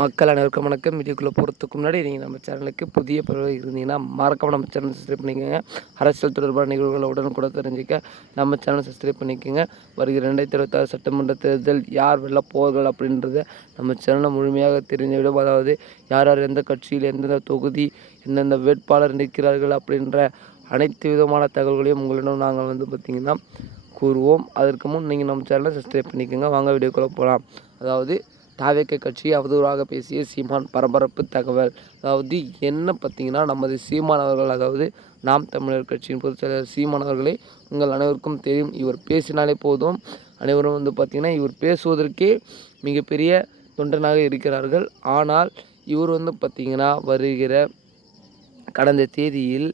மக்கள் அனைவருக்கும் வணக்கம். வீடியோக்குள்ளே போகிறதுக்கு முன்னாடி நீங்கள் நம்ம சேனலுக்கு புதிய பறவை இருந்தீங்கன்னா மறக்காம நம்ம சேனல் சப்ஸ்கிரைப் பண்ணிக்கோங்க. அரசியல் தொடர்பான நிகழ்வுகளை உடனுக்குடன் தெரிஞ்சுக்க நம்ம சேனல் சப்ஸ்கிரைப் பண்ணிக்கோங்க. வருகிற 2026 சட்டமன்ற தேர்தல் யார் வெல்ல போர்கள் அப்படின்றத நம்ம சேனலில் முழுமையாக தெரிஞ்சுவிடும். அதாவது யார் யார் எந்த கட்சியில் எந்தெந்த தொகுதி எந்தெந்த வேட்பாளர் நிற்கிறார்கள் அப்படின்ற அனைத்து விதமான தகவல்களையும் உங்களிடம் நாங்கள் பார்த்திங்கன்னா கூறுவோம். அதற்கு முன் நீங்கள் நம்ம சேனலை சப்ஸ்கிரைப் பண்ணிக்கோங்க. வாங்க வீடியோக்குள்ளே போகலாம். அதாவது தாவேக்கா கட்சி அவதூறாக பேசிய சீமான் பரபரப்பு தகவல். அதாவது என்ன பார்த்தீங்கன்னா, நமது சீமான் அவர்கள், அதாவது நாம் தமிழர் கட்சியின் பொதுச் செயலாளர் சீமான் அவர்களை உங்கள் அனைவருக்கும் தெரியும். இவர் பேசினாலே போதும், அனைவரும் பார்த்தீங்கன்னா இவர் பேசுவதற்கே மிகப்பெரிய தொண்டனாக இருக்கிறார்கள். ஆனால் இவர் பார்த்தீங்கன்னா வருகிற கடந்த தேதியில்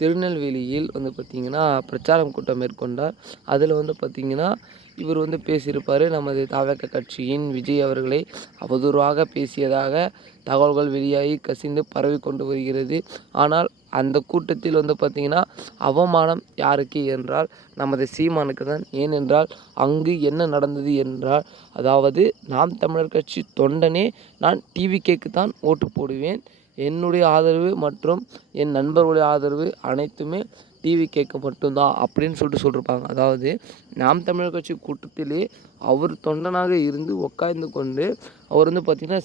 திருநெல்வேலியில் பார்த்திங்கன்னா பிரச்சாரம் கூட்டம் மேற்கொண்டார். அதில் பார்த்திங்கன்னா இவர் பேசியிருப்பார். நமது தாவேக்கா கட்சியின் விஜய் அவர்களை அவதூறாக பேசியதாக தகவல்கள் வெளியாகி கசிந்து பரவி கொண்டு வருகிறது. ஆனால் அந்த கூட்டத்தில் பார்த்திங்கன்னா அவமானம் யாருக்கு என்றால் நமது சீமானுக்கு தான். ஏனென்றால் அங்கு என்ன நடந்தது என்றால், அதாவது நாம் தமிழர் கட்சி தொண்டனே நான் டிவிகேக்கு தான் ஓட்டு போடுவேன், என்னுடைய ஆதரவு மற்றும் என் நண்பர்களுடைய ஆதரவு அனைத்துமே டிவிகேக்கு மட்டும்தான் அப்படின்னு சொல்லியிருப்பாங்க. அதாவது நாம் தமிழர் கட்சி கூட்டத்திலே அவர் தொண்டனாக இருந்து உட்கார்ந்து கொண்டு அவர் பார்த்திங்கன்னா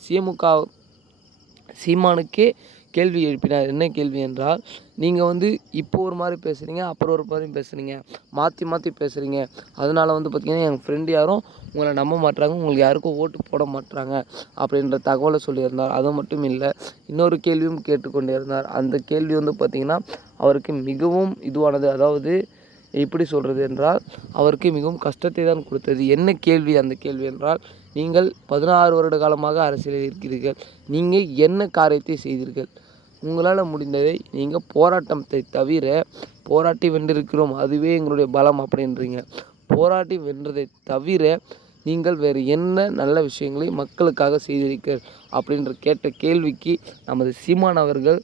சீமானுக்கே கேள்வி எழுப்பினார். என்ன கேள்வி என்றால், நீங்கள் இப்போ ஒரு மாதிரி பேசுகிறீங்க, அப்புறம் ஒரு மாதிரி பேசுகிறீங்க, மாற்றி பேசுகிறீங்க. அதனால் பார்த்திங்கன்னா என் ஃப்ரெண்டு யாரும் உங்களை நம்ப மாட்டுறாங்க, உங்களுக்கு யாருக்கும் ஓட்டு போட மாட்டுறாங்க அப்படின்ற தகவலை சொல்லியிருந்தார். அது மட்டும் இல்லை, இன்னொரு கேள்வியும் கேட்டுக்கொண்டே இருந்தார். அந்த கேள்வி பார்த்திங்கன்னா அவருக்கு மிகவும் இதுவானது. அதாவது எப்படி சொல்கிறது என்றால், அவருக்கு மிகவும் கஷ்டத்தை தான் கொடுத்தது. என்ன கேள்வி அந்த கேள்வி என்றால், நீங்கள் 16 வருட காலமாக அரசியலில் இருக்கிறீர்கள், நீங்கள் என்ன காரியத்தை செய்தீர்கள்? உங்களால் முடிந்ததை நீங்கள் போராட்டத்தை தவிர போராட்டி வென்றிருக்கிறோம், அதுவே எங்களுடைய பலம் அப்படின்றீங்க. போராட்டி வென்றதை தவிர நீங்கள் வேறு என்ன நல்ல விஷயங்களை மக்களுக்காக செய்திருக்கிறீர்கள் அப்படின்ற கேட்ட கேள்விக்கு நமது சீமான் அவர்கள்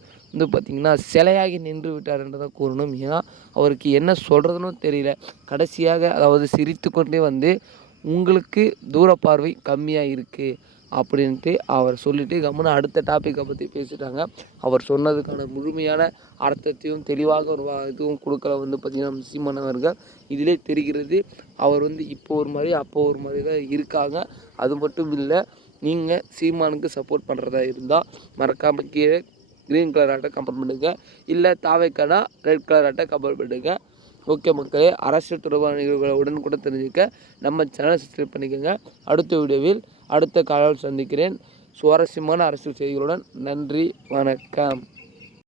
பார்த்திங்கன்னா சிலையாகி நின்று விட்டார் என்று தான் கூறணும். ஏன்னா அவருக்கு என்ன சொல்கிறதுன்னு தெரியல. கடைசியாக அதாவது சிரித்து கொண்டே உங்களுக்கு தூர பார்வை கம்மியாக இருக்குது அப்படின்ட்டு அவர் சொல்லிவிட்டு கம்முன்னு அடுத்த டாப்பிக்கை பற்றி பேசிட்டாங்க. அவர் சொன்னதுக்கான முழுமையான அர்த்தத்தையும் தெளிவாக ஒரு இதுவும் கொடுக்கல பார்த்திங்கன்னா சீமான் அவர்கள். இதிலே தெரிகிறது அவர் இப்போ ஒரு மாதிரி அப்போ ஒரு மாதிரி தான் இருக்காங்க. அது மட்டும் இல்லை, நீங்கள் சீமானுக்கு சப்போர்ட் பண்ணுறதா இருந்தால் மறக்காமல் கீழே க்ரீன் கலர் ஆட்டை கமெண்ட் பண்ணுங்க, இல்லை தாவேக்கானா ரெட் கலர் ஆட்டை கமெண்ட் பண்ணுங்க. ஓகே மக்களே, அரசியல் தொடர்பான நிகழ்வுகளை உடனுக்குடன் தெரிஞ்சுக்க நம்ம சேனலை சப்ஸ்கிரைப் பண்ணிக்கோங்க. அடுத்த வீடியோவில் அடுத்த காலையில் சந்திக்கிறேன் சுவாரஸ்யமான அரசியல் செய்திகளுடன். நன்றி, வணக்கம்.